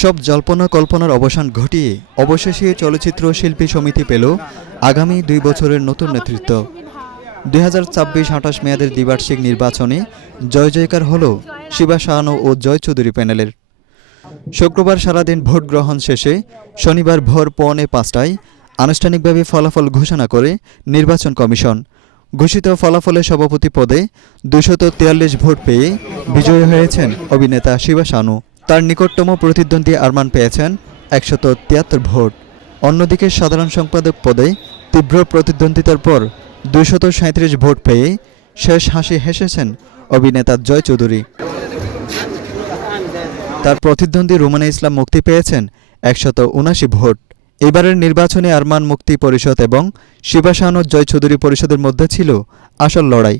সব জল্পনা কল্পনার অবসান ঘটিয়ে অবশেষে চলচ্চিত্র শিল্পী সমিতি পেল আগামী ২ বছরের নতুন নেতৃত্ব। ২০২৬-২৮ মেয়াদের দ্বিবার্ষিক নির্বাচনে জয় জয়কার হল শিবা শাহানু ও জয় চৌধুরী প্যানেলের। শুক্রবার সারাদিন ভোট গ্রহণ শেষে শনিবার ভোর 4:45টায় আনুষ্ঠানিকভাবে ফলাফল ঘোষণা করে নির্বাচন কমিশন। ঘোষিত ফলাফলে সভাপতি পদে ২৪৩ ভোট পেয়ে বিজয়ী হয়েছেন অভিনেতা শিবা শাহানু। তার নিকটতম প্রতিদ্বন্দ্বী আরমান পেয়েছেন ১৭৩ ভোট। অন্যদিকে সাধারণ সম্পাদক পদে তীব্র প্রতিদ্বন্দ্বিতার পর ২৩৭ ভোট পেয়ে শেষ হাসি হেসেছেন অভিনেতা জয় চৌধুরী। তার প্রতিদ্বন্দ্বী রুমানা ইসলাম মুক্তি পেয়েছেন ১৭৯ ভোট। এবারের নির্বাচনে আরমান মুক্তি পরিষদ এবং শিবা শাহানু জয় চৌধুরী পরিষদের মধ্যে ছিল আসল লড়াই।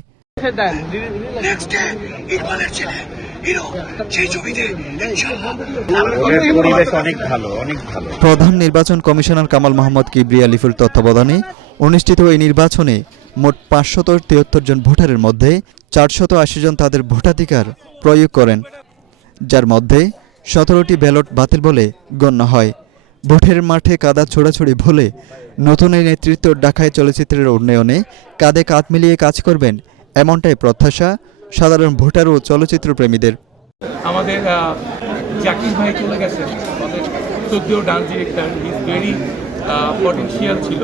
প্রধান নির্বাচন কমিশনার কামাল মোহাম্মদ কিবরিয়া লিফুর তত্ত্বাবধানে অনুষ্ঠিত এই নির্বাচনে মোট ৫৭৩ জন ভোটারের মধ্যে ৪৮০ জন তাদের ভোটাধিকার প্রয়োগ করেন, যার মধ্যে ১৭টি ব্যালট বাতিল বলে গণ্য হয়। ভোটের মাঠে কাদা ছোড়াছুড়ি ভুলে নতুন এই নেতৃত্ব ঢাকায় চলচ্চিত্রের উন্নয়নে কাঁধে কাঁধ মিলিয়ে কাজ করবেন, এমনটাই প্রত্যাশা সাধারণ ভোটার ও চলচ্চিত্র প্রেমীদের। আমাদের জাকির ভাই চলে গেছেন, আমাদের ১৪ dance director, is very potential ছিল।